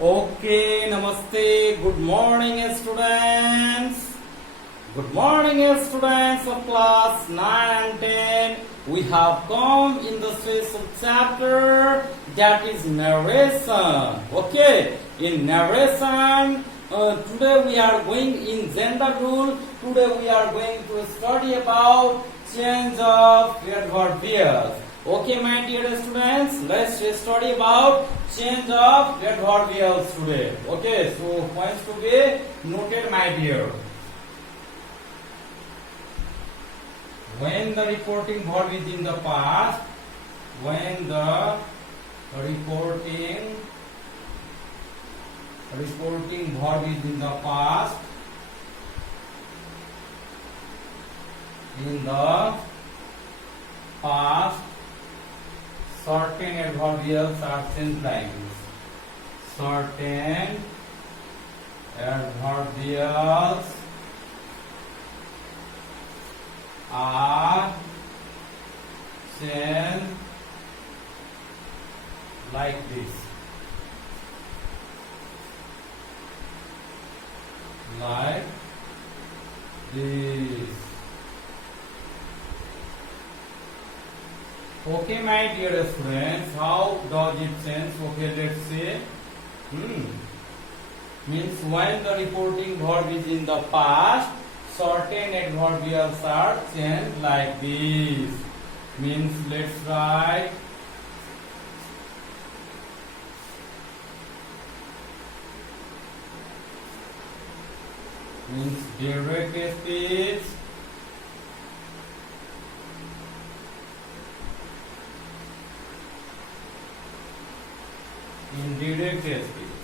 Okay, namaste. Good morning, students. Good morning, students of class 9 and 10. We have come in the special chapter that is narration. Okay, in narration, today we are going in gender rule. Today we are going to study about change of adverbials. Okay, my dear students, let's study about change of adverbials today. Okay, so points to be noted, my dear. When the reporting verb is in the past, when the reporting verb is in the past, certain adverbials are changed like this. Certain adverbials are changed like this. Like this. Okay, my dear students, how does it change? Okay, let's say. Means when the reporting verb is in the past, certain adverbials are changed like this. Means let's write direct speech, indirect speech.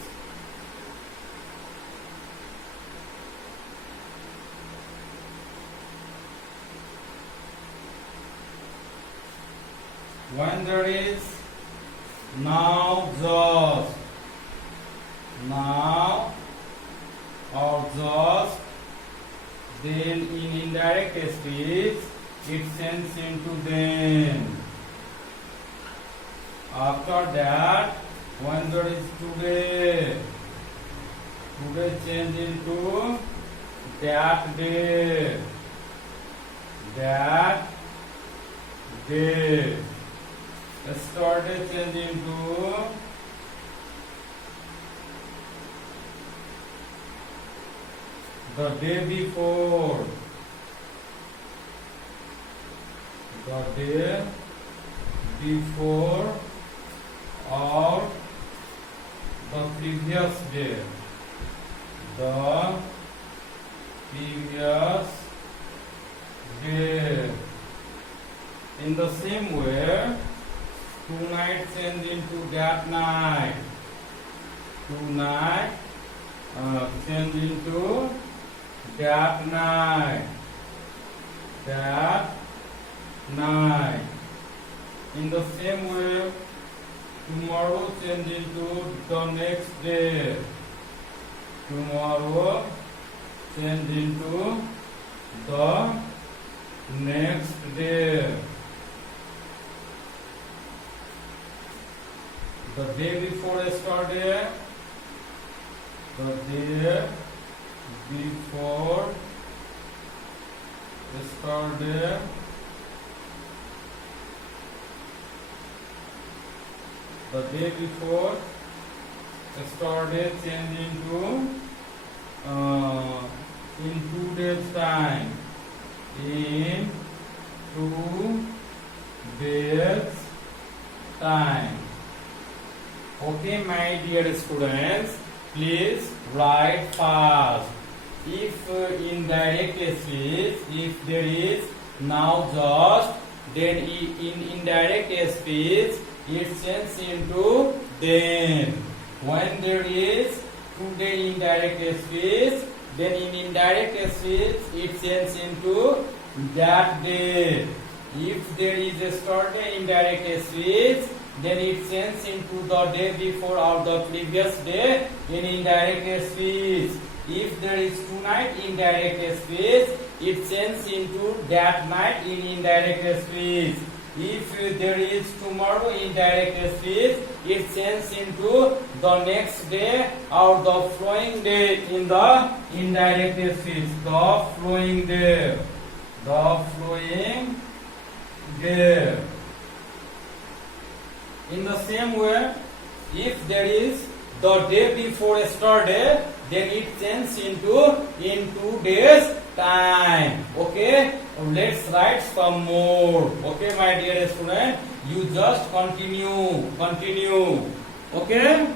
When there is now, just, now or just, then in indirect speech it changes into then. After that, when there is today change into that day, yesterday change into the day before, or the previous day, In the same way, tonight change into that night. Tonight change into that night. In the same way, tomorrow change into the next day. Tomorrow change into the next day. The day before yesterday, the day before yesterday, the day before yesterday change into in 2 days time. In 2 days time. Okay, my dear students, please write fast. If indirect speech, if there is now just, then in indirect speech it changes into then. When there is today indirect speech, then in indirect speech it changes into that day. If there is yesterday indirect speech, then it changes into the day before or the previous day in indirect speech. If there is tonight indirect speech, it changes into that night in indirect speech. if there is tomorrow indirect speech, it changes into the next day or the following day in the indirect speech. The following day. The following day. In the same way, if there is the day before yesterday, then it changes into in 2 days time. Okay, let's write some more. Okay, my dear student, you just continue. Okay.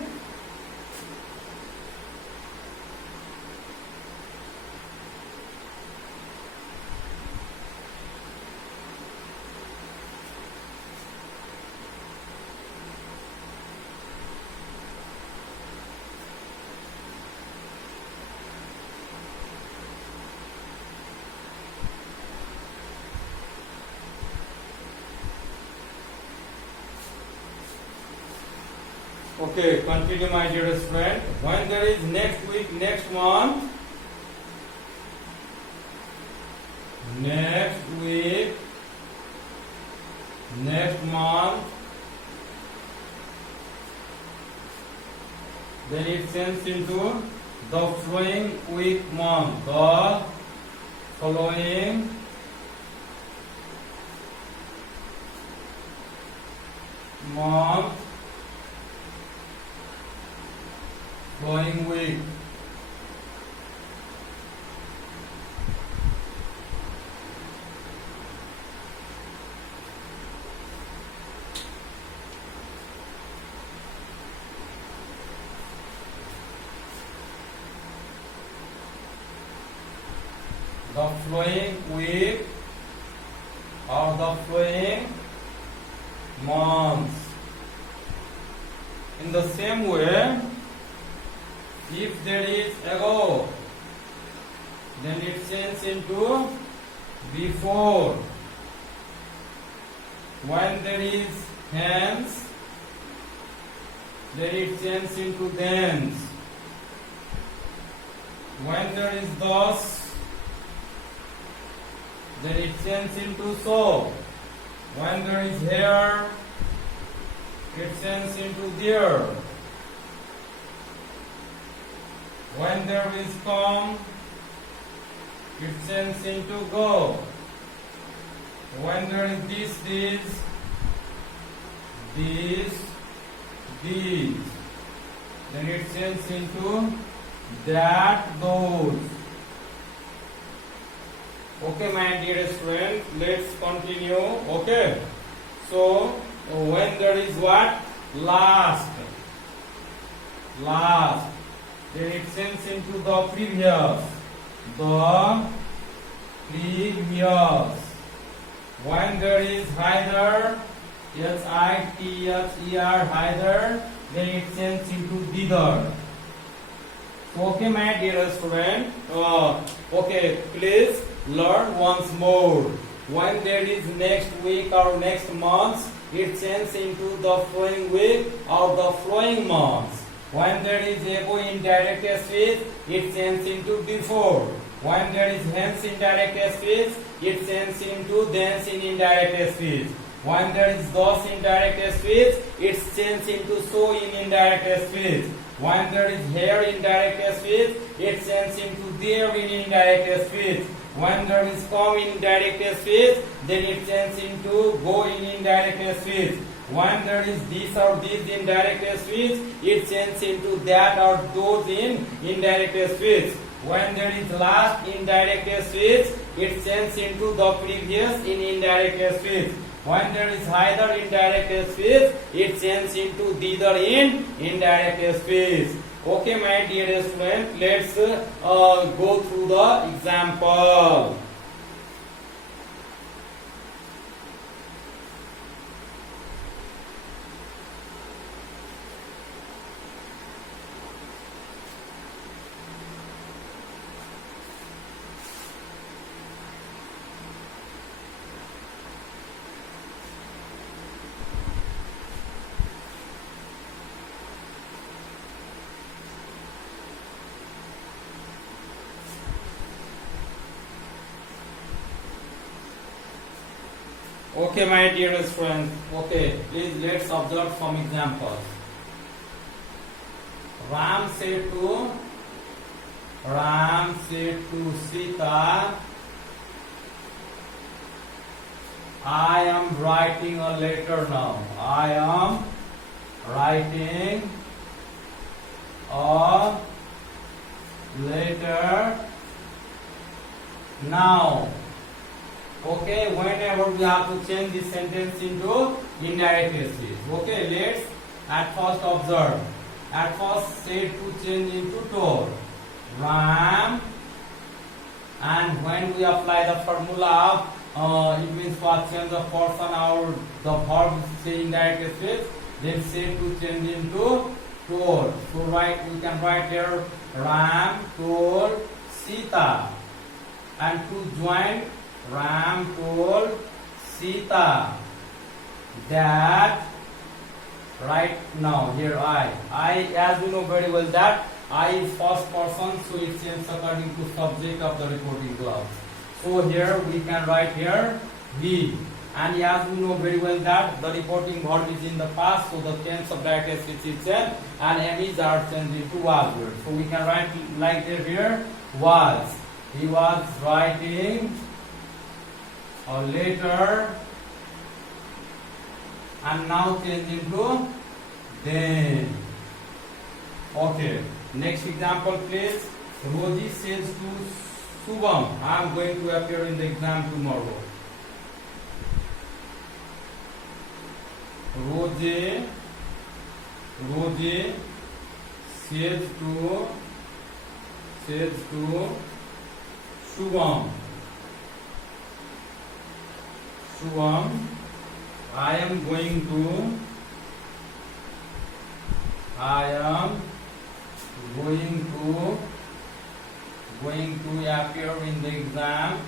Okay, continue, my dearest friend. When there is next week, next month, next week, next month, then it changes into the following week, month, the following month, following week. The following week or the following month. In the same way, if there is ago, then it changes into before. When there is hence, then it changes into thence. When there is thus, then it changes into so. When there is here, it changes into there. When there is come, it changes into go. When there is this, then it changes into that, those. Okay, my dear student, let's continue. Okay, so when there is what? Last, then it changes into the previous, When there is either, hither, either, then it changes into thither. Okay, my dear student. Okay, please learn once more. When there is next week or next month, it changes into the following week or the following month. When there is ago indirect speech, it changes into before. When there is hence indirect speech, it changes into thence in indirect speech. When there is thus indirect speech, it changes into so in indirect speech. When there is here indirect speech, it changes into there in indirect speech. When there is come in direct speech, then it changes into go in indirect speech. When there is this or this in direct speech, it changes into that or those in indirect speech. When there is last in direct speech, it changes into the previous in indirect speech. When there is either in direct speech, it changes into thither in indirect speech. Okay, my dear student, let's go through the example. Okay, my dear friends. Okay, please let's observe some examples. Ram said to Sita, I am writing a letter now. I am writing a letter now. Okay, whenever we have to change this sentence into indirect cases. Okay, let's at first observe. At first said to change into told. Ram, and when we apply the formula, it means for change the person or the verb say indirect cases, then said to change into told. So we can write here Ram told Sita, and to join Ram told Sita that right now here I as you know very well that I is first person, so it changes according to subject of the reporting clause. So here we can write here he, and as you know very well that the reporting verb is in the past, so the tense of that is itself and M's are changed into was. So we can write like this here was. He was writing a letter, and now change into then. Okay, next example please. Rosie says to Subham, I am going to appear in the exam tomorrow. Rosie says to Subham, I am going to appear in the exam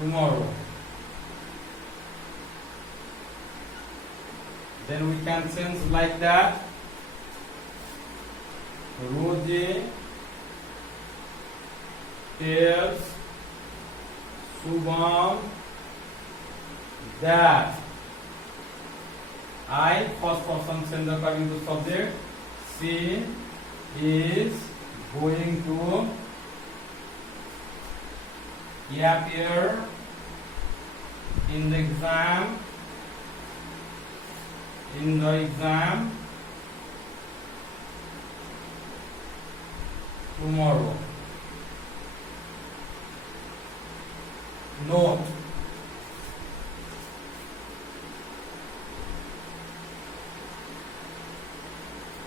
tomorrow. Then we can change like that. Rosie tells Subham that I, first person change according to subject, she is going to appear in the exam tomorrow. Note: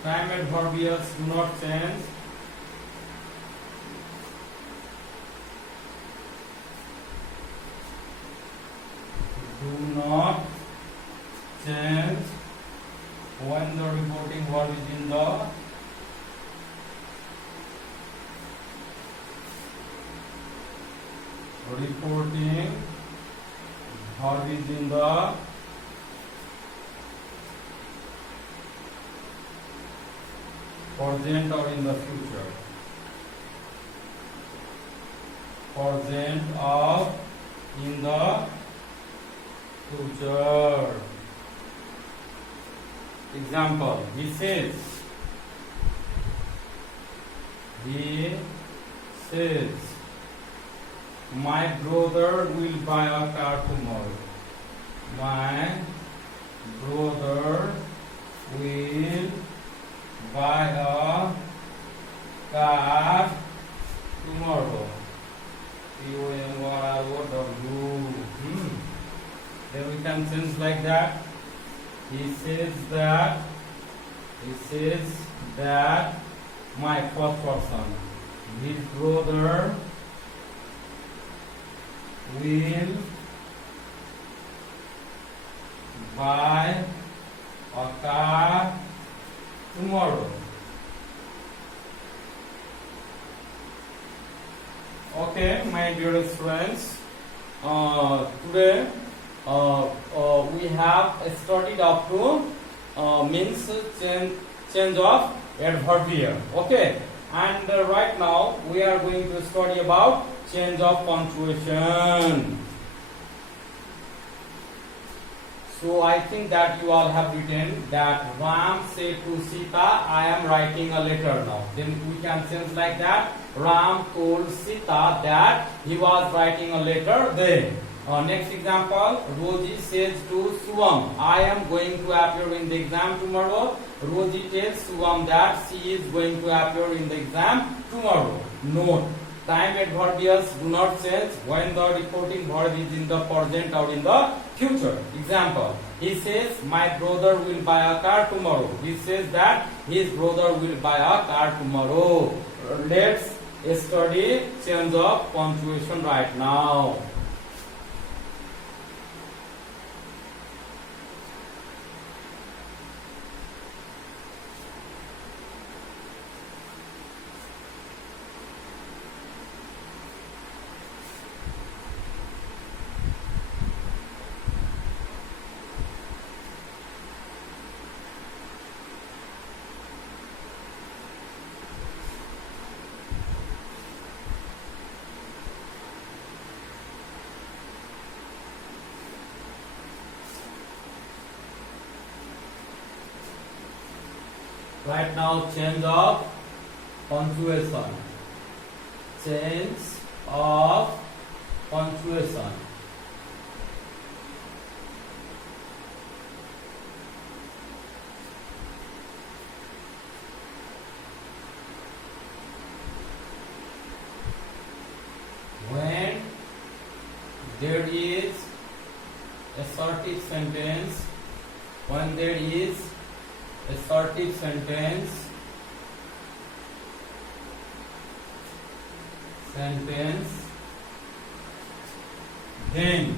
time and verbiage do not change. Do not change when the reporting verb is in the present or in the future. Present or in the future. Example: he says, my brother will buy a car tomorrow. My brother will buy a car tomorrow. Tomorrow. Then we can change like that. He says that my first person, his brother will buy a car tomorrow. Okay, my dearest friends, today we have studied up to means change of adverb here. Okay, And right now we are going to study about change of punctuation. So I think that you all have written that Ram said to Sita, I am writing a letter now. Then we can change like that. Ram told Sita that he was writing a letter then. Next example, Rosie says to Suvam, I am going to appear in the exam tomorrow. Rosie tells Suvam that she is going to appear in the exam tomorrow. Note, time adverbials do not change when the reporting verb is in the present or in the future. Example, he says, my brother will buy a car tomorrow. He says that his brother will buy a car tomorrow. Let's study change of punctuation right now. Right now, change of punctuation. Change of punctuation. When there is assertive sentence, when there is assertive sentence, then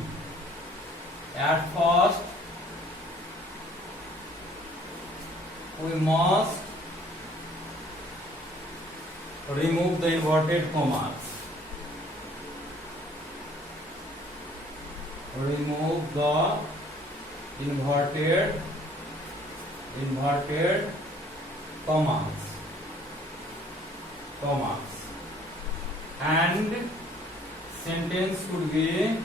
at first we must remove the inverted commas. Remove the inverted commas, and sentence should be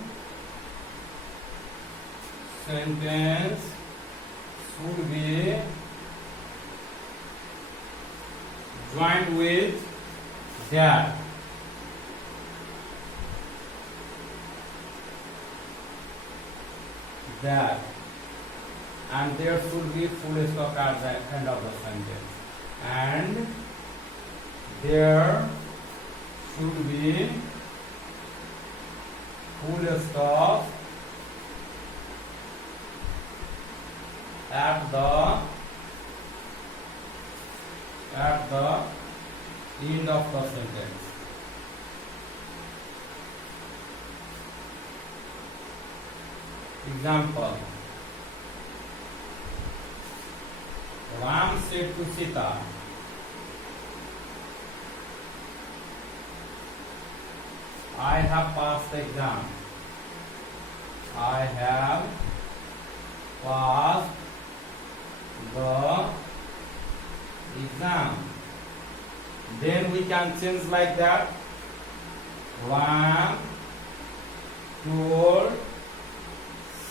joined with that. And there should be full stop at the end of the sentence, and there should be full stop at the end of the sentence. Example, Ram said to Sita, I have passed the exam. I have passed the exam. Then we can change like that. Ram told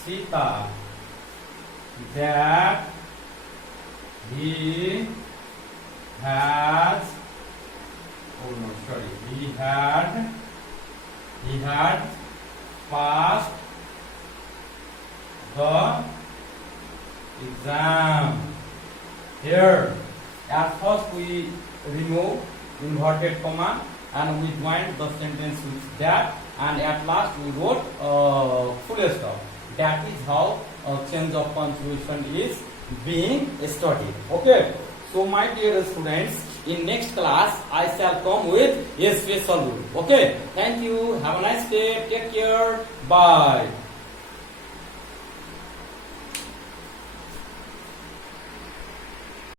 Sita that he had passed the exam. Here, at first we remove inverted comma and we joined the sentence with that, and at last we wrote full stop. That is how change of punctuation is being studied. Okay, so my dear students, in next class I shall come with a special rule. Okay, thank you, have a nice day, take care, bye.